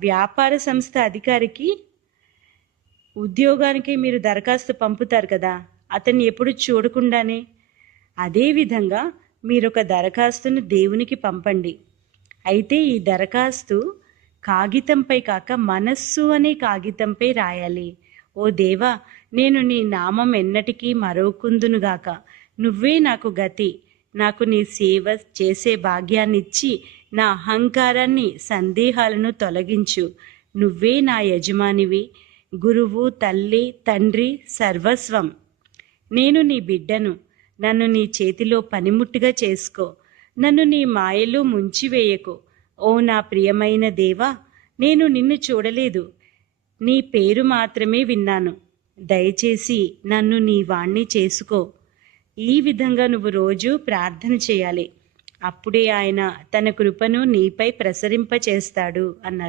వ్యాపార సంస్థ అధికారికి ఉద్యోగానికి మీరు దరఖాస్తు పంపుతారు కదా, అతన్ని ఎప్పుడు చూడకుండానే అదేవిధంగా మీరు ఒక దరఖాస్తును దేవునికి పంపండి. అయితే ఈ దరఖాస్తు కాగితంపై కాక మనస్సు అనే కాగితంపై రాయాలి. ఓ దేవా, నేను నీ నామం ఎన్నటికీ మరొకుందునుగాక. నువ్వే నాకు గతి. నాకు నీ సేవ చేసే భాగ్యాన్నిచ్చి నా అహంకారాన్ని, సందేహాలను తొలగించు. నువ్వే నా యజమానివి, గురువు, తల్లి, తండ్రి, సర్వస్వం. నేను నీ బిడ్డను. నన్ను నీ చేతిలో పనిముట్టుగా చేసుకో. నన్ను నీ మాయలో ముంచివేయకు. ఓ నా ప్రియమైన దేవా, నేను నిన్ను చూడలేదు, నీ పేరు మాత్రమే విన్నాను. దయచేసి నన్ను నీ వాణ్ణి చేసుకో. ఈ విధంగా నువ్వు రోజు ప్రార్థన చేయాలి. అప్పుడే ఆయన తన కృపను నీపై ప్రసరింపచేస్తాడు అన్నారు.